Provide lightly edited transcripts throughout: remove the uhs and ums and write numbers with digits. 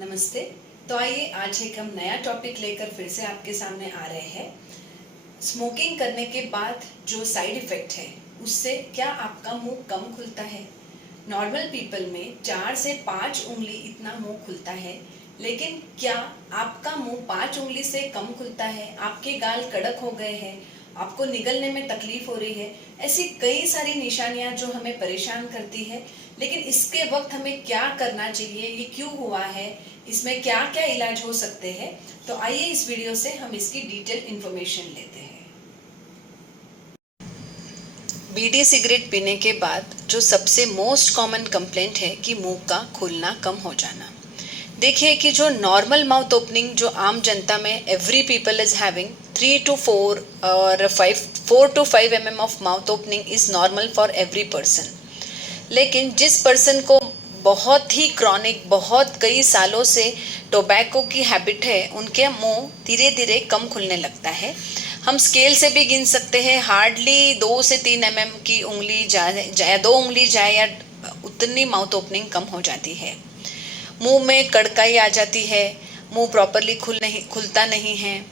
नमस्ते। तो आइए आज एक हम नया टॉपिक लेकर फिर से आपके सामने आ रहे हैं। स्मोकिंग करने के बाद जो साइड इफेक्ट है उससे क्या आपका मुंह कम खुलता है। नॉर्मल पीपल में 4 से 5 उंगली इतना मुंह खुलता है, लेकिन क्या आपका मुंह 5 उंगली से कम खुलता है? आपके गाल कड़क हो गए हैं, आपको निगलने में तकलीफ हो रही है, ऐसी कई सारी निशानियां जो हमें परेशान करती है। लेकिन इसके वक्त हमें क्या करना चाहिए, ये क्यों हुआ है, इसमें क्या क्या इलाज हो सकते हैं, तो आइए इस वीडियो से हम इसकी डिटेल इंफॉर्मेशन लेते हैं। बीड़ी सिगरेट पीने के बाद जो सबसे मोस्ट कॉमन कंप्लेंट है कि मुंह का खुलना कम हो जाना। देखिए कि जो नॉर्मल माउथ ओपनिंग जो आम जनता में every people is having 3 to 4 और 4 to 5 mm of mouth opening is normal for every person. लेकिन जिस पर्सन को बहुत ही क्रॉनिक, बहुत कई सालों से टोबैको की हैबिट है, उनके मुंह धीरे धीरे कम खुलने लगता है। हम स्केल से भी गिन सकते हैं, हार्डली 2 से 3 mm की उंगली जाए 2 उंगली जाए या उतनी माउथ ओपनिंग कम हो जाती है। मुंह में कड़काई आ जाती है, मुंह प्रॉपरली खुलता नहीं है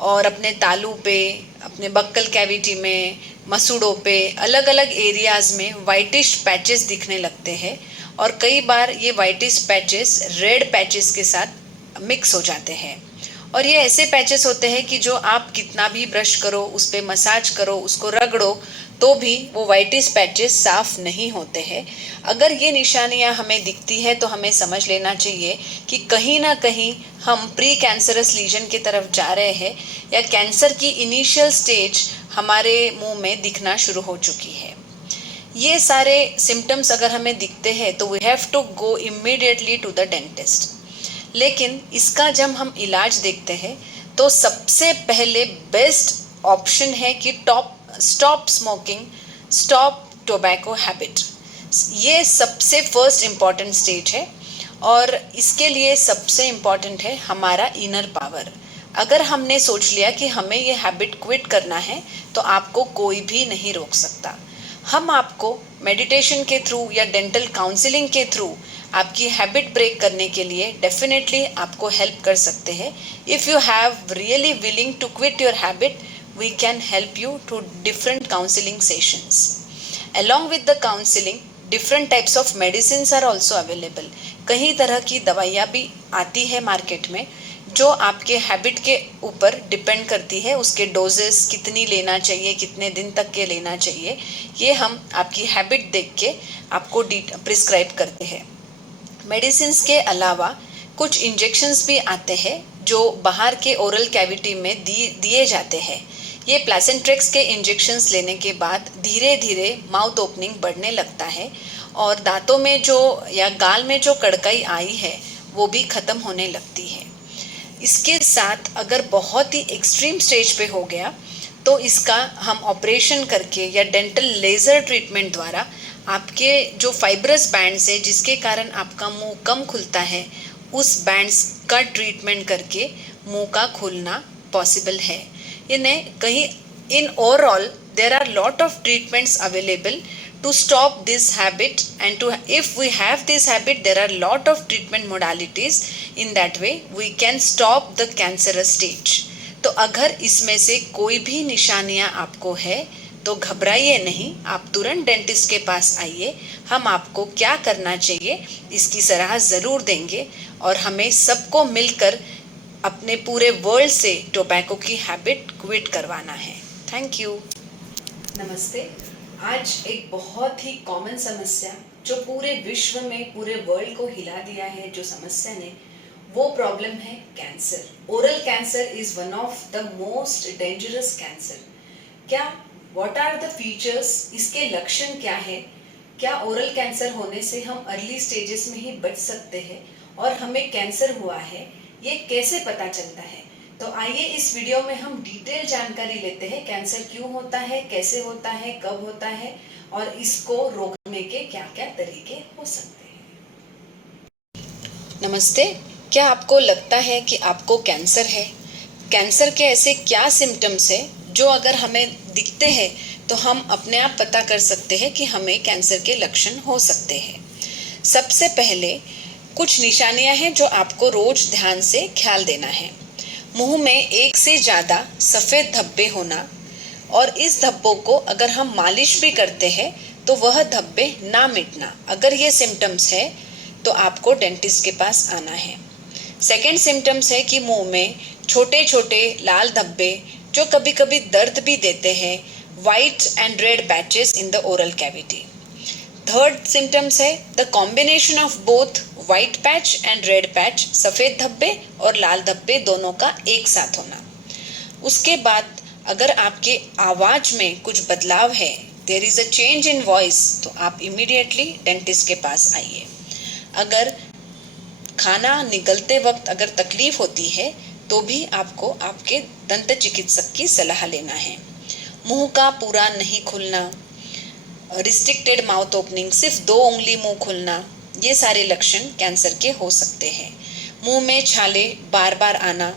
और अपने तालू पे, अपने बक्कल कैविटी में, मसूड़ों पे, अलग अलग एरियाज में वाइटिश पैचेस दिखने लगते हैं और कई बार ये वाइटिश पैचेस रेड पैचेस के साथ मिक्स हो जाते हैं। और ये ऐसे पैचेस होते हैं कि जो आप कितना भी ब्रश करो, उस पर मसाज करो, उसको रगड़ो, तो भी वो वाइटिश पैचेस साफ नहीं होते हैं। अगर ये निशानियां हमें दिखती है तो हमें समझ लेना चाहिए कि कहीं ना कहीं हम प्री कैंसरस लीजन की तरफ जा रहे हैं या कैंसर की इनिशियल स्टेज हमारे मुंह में दिखना शुरू हो चुकी है। ये सारे सिम्टम्स अगर हमें दिखते हैं तो we have to go immediately to the dentist. लेकिन इसका जब हम इलाज देखते हैं तो सबसे पहले बेस्ट ऑप्शन है कि stop smoking, stop tobacco habit. ये सबसे फर्स्ट इम्पॉर्टेंट स्टेज है और इसके लिए सबसे इम्पॉर्टेंट है हमारा इनर पावर। अगर हमने सोच लिया कि हमें ये हैबिट क्विट करना है तो आपको कोई भी नहीं रोक सकता। हम आपको मेडिटेशन के थ्रू या डेंटल काउंसलिंग के थ्रू आपकी हैबिट ब्रेक करने के लिए डेफिनेटली आपको हेल्प कर सकते हैं। If you have really willing to quit your habit, we can help you to different counselling sessions. Along with the counseling, different types of medicines are also available. कई तरह की दवाइयाँ भी आती है मार्केट में जो आपके हैबिट के ऊपर डिपेंड करती है, उसके डोजेस कितनी लेना चाहिए, कितने दिन तक के लेना चाहिए, ये हम आपकी हैबिट देख के आपको प्रिस्क्राइब करते हैं। मेडिसिन्स के अलावा कुछ इंजेक्शंस भी आते हैं जो बाहर के ओरल कैविटी में दिए जाते हैं। ये प्लेसेंट्रेक्स के इंजेक्शंस लेने के बाद धीरे धीरे माउथ ओपनिंग बढ़ने लगता है और दांतों में जो या गाल में जो कड़काई आई है वो भी ख़त्म होने लगती है। इसके साथ अगर बहुत ही एक्सट्रीम स्टेज पे हो गया तो इसका हम ऑपरेशन करके या डेंटल लेज़र ट्रीटमेंट द्वारा आपके जो फाइब्रस बैंड्स है जिसके कारण आपका मुंह कम खुलता है, उस बैंड्स का ट्रीटमेंट करके मुंह का खुलना पॉसिबल है। यानी कहीं in overall there are lot of treatments available to stop this habit, and if we have this habit there are lot of treatment modalities. In that way we can stop the cancerous stage. तो अगर इसमें से कोई भी निशानियां आपको है तो घबराइए नहीं, आप तुरंत डेंटिस्ट के पास आइए। हम आपको क्या करना चाहिए इसकी सलाह ज़रूर देंगे और हमें सबको मिलकर अपने पूरे वर्ल्ड से टोबैको की हैबिट क्विट करवाना है। Thank you. नमस्ते। आज एक बहुत ही कॉमन समस्या जो पूरे विश्व में, पूरे वर्ल्ड को हिला दिया है, जो समस्या ने, वो प्रॉब्लम है cancer. Oral cancer is one of the most dangerous cancer. क्या व्हाट आर द फीचर्स, इसके लक्षण क्या है, क्या ओरल कैंसर होने से हम अर्ली स्टेजेस में ही बच सकते हैं और हमें कैंसर हुआ है, ये कैसे पता चलता है। तो आइए इस वीडियो में हम डिटेल जानकारी लेते हैं, कैंसर क्यों होता है, कैसे होता है, कब होता है और इसको रोकने के क्या क्या तरीके हो सकते हैं। नमस्ते। क्या आपको लगता है कि आपको कैंसर है? कैंसर के ऐसे क्या सिम्टम्स है जो अगर हमें दिखते हैं तो हम अपने आप पता कर सकते हैं कि हमें कैंसर के लक्षण हो सकते हैं। सबसे पहले कुछ निशानियां हैं जो आपको रोज ध्यान से ख्याल देना है। मुंह में एक से ज़्यादा सफ़ेद धब्बे होना, और इस धब्बों को अगर हम मालिश भी करते हैं तो वह धब्बे ना मिटना। अगर ये सिम्टम्स है तो आपको डेंटिस्ट के पास आना है। सेकेंड सिम्टम्स है कि मुंह में छोटे छोटे लाल धब्बे जो कभी कभी दर्द भी देते हैं, white and red patches in the oral cavity. Third symptoms है the combination of both white patch and red patch, सफ़ेद धब्बे और लाल धब्बे दोनों का एक साथ होना। उसके बाद अगर आपके आवाज़ में कुछ बदलाव है, there is a change in voice, तो आप इमीडिएटली डेंटिस्ट के पास आइए। अगर खाना निगलते वक्त अगर तकलीफ होती है तो भी आपको आपके दंत चिकित्सक की सलाह लेना है। मुंह का पूरा नहीं खुलना, रिस्ट्रिक्टेड माउथ ओपनिंग, सिर्फ 2 उंगली मुंह खुलना, ये सारे लक्षण कैंसर के हो सकते हैं। मुंह में छाले बार बार आना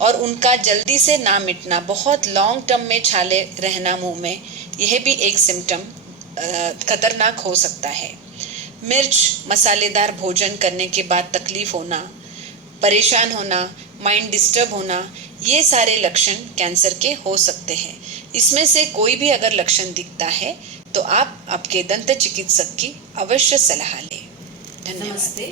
और उनका जल्दी से ना मिटना, बहुत लॉन्ग टर्म में छाले रहना मुंह में, यह भी एक सिम्टम खतरनाक हो सकता है। मिर्च मसालेदार भोजन करने के बाद तकलीफ होना, परेशान होना, माइंड डिस्टर्ब होना, ये सारे लक्षण कैंसर के हो सकते हैं। इसमें से कोई भी अगर लक्षण दिखता है तो आप आपके दंत चिकित्सक की अवश्य सलाह लें। धन्यवाद। नमस्ते,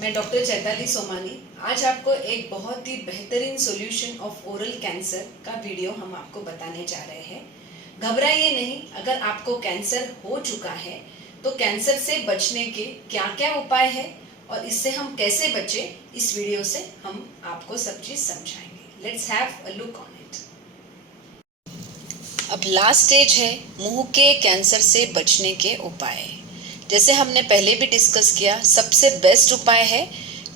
मैं डॉक्टर चैताली सोमानी। आज आपको एक बहुत ही बेहतरीन सॉल्यूशन ऑफ ओरल कैंसर का वीडियो हम आपको बताने जा रहे हैं। घबराइए नहीं, अगर आपको कैंसर हो चुका है तो कैंसर से बचने के क्या क्या उपाय है और इससे हम कैसे बचें, इस वीडियो से हम आपको सब चीज़ समझाएंगे। Let's have a look on it. अब लास्ट स्टेज है मुंह के कैंसर से बचने के उपाय। जैसे हमने पहले भी डिस्कस किया, सबसे बेस्ट उपाय है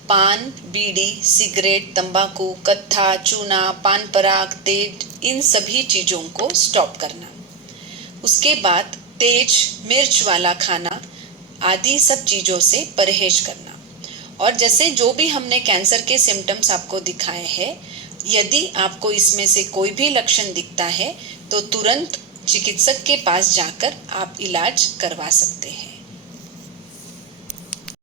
पान, बीड़ी, सिगरेट, तंबाकू, कत्था, चूना, पान पराग, तेज, इन सभी चीज़ों को स्टॉप करना। उसके बाद तेज मिर्च वाला खाना आदि सब चीज़ों से परहेज करना। और जैसे जो भी हमने कैंसर के सिम्टम्स आपको दिखाए हैं, यदि आपको इसमें से कोई भी लक्षण दिखता है तो तुरंत चिकित्सक के पास जाकर आप इलाज करवा सकते हैं।